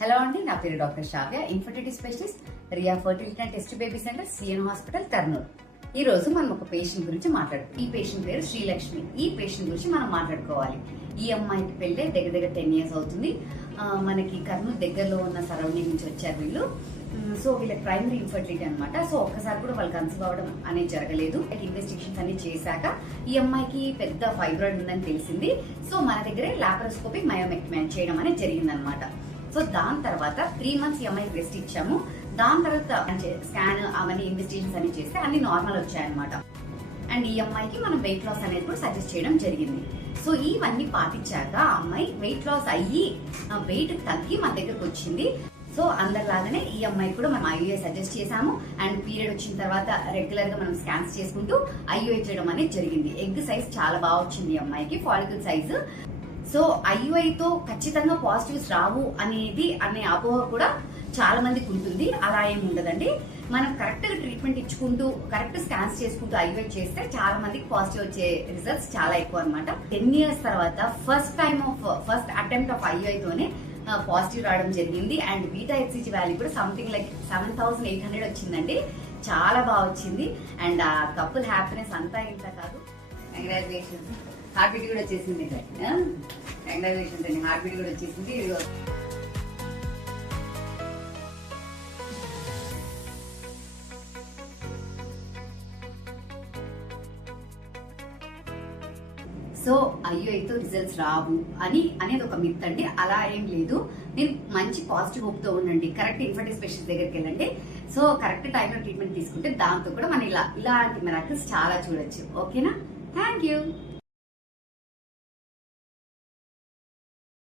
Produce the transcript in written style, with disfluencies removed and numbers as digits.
Hello అండి, నా పేరు doctor Shravya, infertility specialist, Riya fertility and test baby centre, CN hospital, Kurnool. ఈ రోజు మనం ఒక పేషెంట్ గురించి మాట్లాడుకుంటాం. ఈ పేషెంట్ పేరు శ్రీలక్ష్మి. ఈ పేషెంట్ గురించి మనం మాట్లాడుకోవాలి. ఈ అమ్మాయికి పెళ్ళే దగ్గర 10 years అవుతుంది. మనకి కర్నూలు దగ్గరలో ఉన్న సరౌండింగ్ నుంచి వచ్చారు వీళ్ళు. సో వీళ్ళకి ప్రైమరీ ఇన్ఫర్టిలిటీ అనమాట. సో ఒక్కసారి కూడా వాళ్ళు కన్సీవ్ అవ్వడం అనేది జరగలేదు. ఇన్వెస్టిగేషన్స్ అన్ని చేశాక ఈ అమ్మాయికి పెద్ద ఫైబ్రాయిడ్ ఉందని తెలిసింది. సో మన దగ్గరే లాప్రోస్కోపీ మయోమెక్టమీ చేయడం అనేది జరిగిందనమాట. సో దాని తర్వాత 3 months ఈ అమ్మాయికి రెస్ట్ ఇచ్చాము. దాని తర్వాత స్కాన్ అవన్నీ ఇన్వెస్టిగేషన్స్ అన్ని చేస్తే అన్ని నార్మల్ వచ్చాయన్నమాట. అండ్ ఈ అమ్మాయికి మనం వెయిట్ లాస్ అనేది కూడా సజెస్ట్ చేయడం జరిగింది. సో ఇవన్నీ పాటించాక అమ్మాయి వెయిట్ లాస్ అయ్యి వెయిట్ తగ్గి మన దగ్గరకు వచ్చింది. సో అందరిలాగానే ఈ అమ్మాయి కూడా మనం ఐయుఐ సజెస్ట్ చేసాము. అండ్ పీరియడ్ వచ్చిన తర్వాత రెగ్యులర్ గా మనం స్కాన్స్ చేసుకుంటూ ఐయుఐ చేయడం అనేది జరిగింది. ఎగ్ సైజ్ చాలా బాగా వచ్చింది ఈ అమ్మాయికి, ఫాలికల్ సైజు. సో ఐయుఐతో ఖచ్చితంగా పాజిటివ్స్ రావు అనే అపోహ కూడా చాలా మందికి ఉంటుంది. అలా ఏమి ఉండదండి. మనం కరెక్ట్ గా ట్రీట్మెంట్ ఇచ్చుకుంటూ కరెక్ట్ స్కాన్స్ చేసుకుంటూ ఐయుఐ చేస్తే చాలా మందికి పాజిటివ్ వచ్చే రిజల్ట్స్ చాలా ఎక్కువ అనమాట. 10 years తర్వాత ఫస్ట్ అటెంప్ట్ ఆఫ్ ఐయుఐ తోనే పాజిటివ్ రావడం జరిగింది. అండ్ బీటా హెచ్సిజీ వాల్యూ కూడా సంథింగ్ లైక్ 7,800 వచ్చిందండి. చాలా బాగా వచ్చింది. అండ్ ఆ కపుల్ హ్యాపీనెస్ అంతా ఇంత కాదు. కంగ్రాచులేషన్స్. హార్ట్ బీట్ కూడా వచ్చేసింది. కంగ్రాచులేషన్స్ అండి, హార్ట్ బీట్ కూడా వచ్చేసింది. సో ఐయుఐతో రిజల్ట్స్ రావు అనేది ఒక మిత్ అండి. అలా ఏం లేదు. మీరు మంచి పాజిటివ్ హోప్ తో ఉండండి. కరెక్ట్ ఇన్ఫర్టిలిటీ స్పెషలిస్ట్ దగ్గరికి వెళ్ళండి. సో కరెక్ట్ టైంలో ట్రీట్మెంట్ తీసుకుంటే దాంతో కూడా మనం ఇలాంటి మిరాకిల్స్ చాలా చూడొచ్చు. ఓకేనా? Thank you.